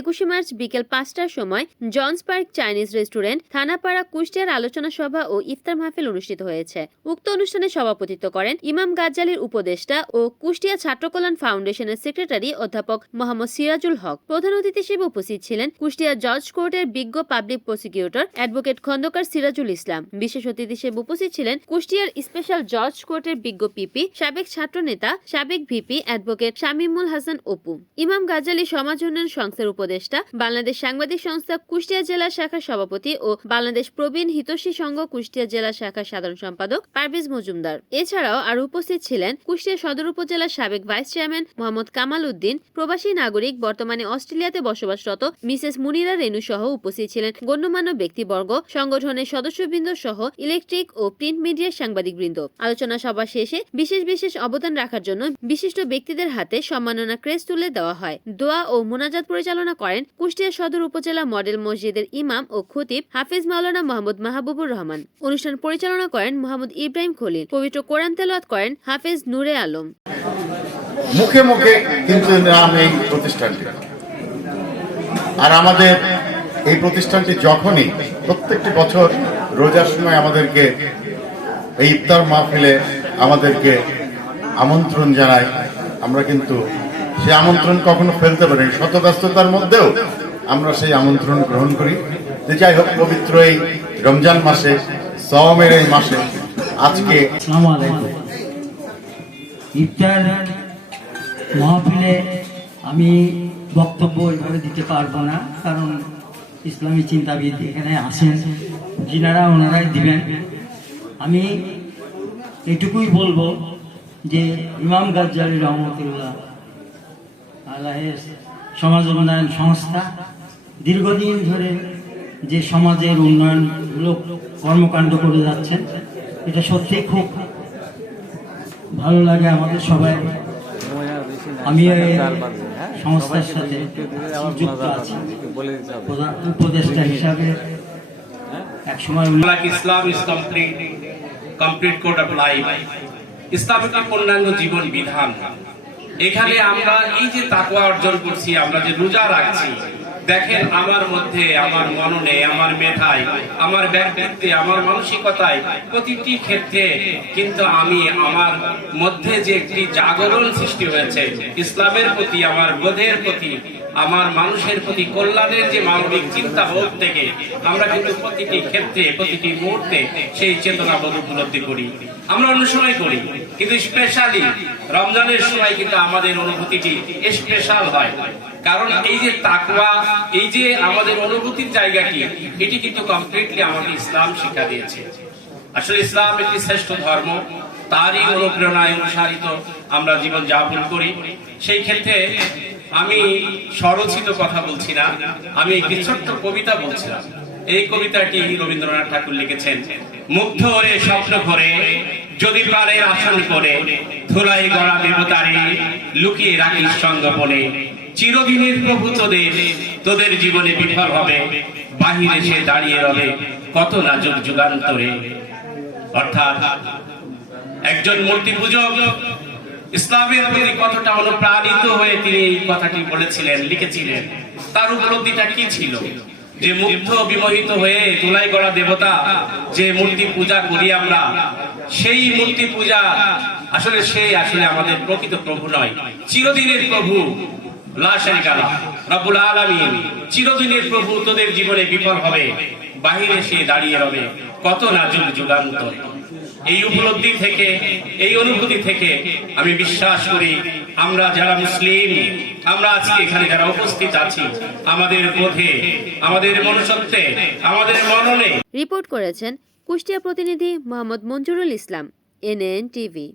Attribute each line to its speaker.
Speaker 1: একুশে মার্চ বিকেল পাঁচটার সময় Johns park Chinese restaurant Thanapara কুষ্টিয়ার আলোচনা সভা ও ইফতার মাহফিল অনুষ্ঠিত হয়েছে। উক্ত অনুষ্ঠানে সভাপতিত্ব করেন ইমাম গাজ্জালির উপদেষ্টা ও কুষ্টিয়া ছাত্রকল্যাণ ফাউন্ডেশনের সেক্রেটারি অধ্যাপক মোহাম্মদ সিরাজুল হক। প্রধান অতিথি হিসেবে উপস্থিত ছিলেন কুষ্টিয়া জজ কোর্টের বিজ্ঞ public prosecutor advocate Khandakar Sirajul Islam. বিশেষ অতিথি হিসেবে উপস্থিত ছিলেন কুষ্টিয়ার স্পেশাল জজ কোর্টের বিজ্ঞ পিপি, সাবেক ছাত্রনেতা, সাবেক ভিপি অ্যাডভোকেট শামিমুল হাসান অপু। ইমাম গাজ্জালি সমাজ উন্নয়ন সংস্থার উপদেষ্টা বাংলাদেশ সাংবাদিক সংস্থা কুষ্টিয়া জেলা শাখার সভাপতি ও বাংলাদেশ প্রবীণ হিতৈষী সংঘ কুষ্টিয়া জেলা শাখার সাধারণ সম্পাদক পারভেজ মজুমদার। এছাড়াও আর উপস্থিত ছিলেন কুষ্টিয়া সদর উপজেলার সাবেক ভাইস চেয়ারম্যান মোহাম্মদ কামাল উদ্দিন, প্রবাসী নাগরিক বর্তমানে অস্ট্রেলিয়াতে বসবাসরত মিসেস মুনিরা রেনু সহ উপস্থিত ছিলেন গণ্যমান্য ব্যক্তিবর্গ, সংগঠনের সদস্যবৃন্দ সহ ইলেকট্রিক ও প্রিন্ট মিডিয়ার সাংবাদিকবৃন্দ। আলোচনা সভা শেষে বিশেষ বিশেষ অবদান রাখার জন্য বিশিষ্ট ব্যক্তিদের হাতে সম্মাননা ক্রেস তুলে দেওয়া হয়। দোয়া ও মোনাজাত পরিচালনা করেন কুষ্টিয়া সদর উপজেলা মডেল মসজিদের ইমাম ও খতিব হাফিজ মাওলানা মোহাম্মদ মাহবুবুর রহমান। অনুষ্ঠান পরিচালনা করেন মোহাম্মদ ইব্রাহিম খলিল। পবিত্র কোরআন তেলাওয়াত করেন হাফিজ নূরে আলম।
Speaker 2: মুখে মুখে কিন্তু নাম এই প্রতিষ্ঠানটি। আর আমাদের এই প্রতিষ্ঠানটি যখনই প্রত্যেকটি বছর রোজার সময় আমাদেরকে এই ইফতার মাহফিলে আমাদেরকে আমন্ত্রণ জানায়, আমরা কিন্তু সেই আমন্ত্রণ কখনো ফেলতে পারি। শত ব্যস্ততার মধ্যেও আমরা সেই আমন্ত্রণ গ্রহণ করি। যে যাই হোক, পবিত্র এই রমজান মাসে, সওমের এই মাসে আজকে
Speaker 3: ইফতার মাহফিলে আমি বক্তব্য এভাবে দিতে পারব না, কারণ ইসলামী চিন্তাবিদ এখানে আসেন যিনারা ওনারাই দিবেন। আমি এটুকুই বলব যে ইমাম গাজ্জালি রহমতুল্লাহ আল্লাহের সমাজ উন্নয়ন সংস্থা দীর্ঘদিন ধরে যে সমাজের উন্নয়নমূলক কর্মকাণ্ড করে যাচ্ছেন এটা সত্যি খুব ভালো লাগে আমাদের সবাই। আমি সংস্থার সাথে যুক্ত আছি। উপদেষ্টা হিসাবে একসময় উনি
Speaker 4: like Islam is complete, complete code of life. ইসলাম একটি পূর্ণাঙ্গ জীবন বিধান। এখানে আমরা এই যে তাকুয়া অর্জন করছি, আমরা যে রোজা রাখছি, দেখেন আমার মধ্যে, আমার মননে, আমার মেধায়, আমার ব্যক্তিত্বে, আমার মানসিকতায় প্রতিটি ক্ষেত্রে কিন্তু আমি আমার মধ্যে যে একটি জাগরণ সৃষ্টি হয়েছে, ইসলামের প্রতি, আমার বোধের প্রতি আমার মানুষের প্রতি কল্যাণের যে মানবিক চিন্তা বোধ থেকে আমরা কিন্তু প্রতিটি ক্ষেত্রে, প্রতিটি মুহূর্তে সেই চেতনা বোধ উপলব্ধি করি। আমরা অন্য সময় করি, কিন্তু স্পেশালি রমজানের সময় কিন্তু আমাদের অনুভূতিটি স্পেশাল হয়। কারণ এই যে তাকওয়া, এই যে আমাদের অনুভূতির জায়গাটি, এটি কিন্তু কমপ্লিটলি আমাকে ইসলাম শিক্ষা দিয়েছে। আসলে ইসলাম একটি শ্রেষ্ঠ ধর্ম, তারই অনুপ্রেরণায় অনুসারিত আমরা জীবন যাপন করি। সেই ক্ষেত্রে আমি স্বরচিত কথা বলছি না, আমি একটি ছোট্ট কবিতা বলছিলাম। এই কবিতাটি রবীন্দ্রনাথ ঠাকুর লিখেছেন, মুগ্ধ হয়ে স্বপ্ন করে যদি প্রাণের আসন করে, ধুলাই গড়া দেবতারে লুকিয়ে রাখিস সঙ্গপনে চিরদিনের প্রভু তোদের তোদের জীবনে বিফল হবে, বাহিরে সে দাঁড়িয়ে রবে কত না যুগ যুগান্তরে। অর্থাৎ একজন মূর্তি পূজক ইসলামের প্রতি কতটা অনুপ্রাণিত হয়ে তিনি এই কথাটি বলেছিলেন, লিখেছিলেন। তার উপলব্ধিটা কি ছিল? যে মুগ্ধ বিমোহিত হয়ে তুলাই গড়া দেবতা যে মূর্তি পূজা করি আমরা, সেই মূর্তি পূজা আসলে সেই আসলে আমাদের প্রকৃত প্রভু নয়, চিরদিনের প্রভু রব্বুল আলামিন, চিরদিনের প্রভু তোদের জীবনে বিফল হবে, বাহিরে সে দাঁড়িয়ে রবে। কত নাজুক যুগান্ত এই উপলব্ধি থেকে, এই অনুভূতি থেকে আমি বিশ্বাস করি, আমরা যারা মুসলিম, আমরা আজকে এখানে যারা উপস্থিত আছি, আমাদের বোধে, আমাদের মনুষ্যত্বে, আমাদের মননে
Speaker 1: রিপোর্ট করেছেন কুষ্টিয়া প্রতিনিধি মোহাম্মদ মঞ্জুরুল ইসলাম, এনএন টিভি।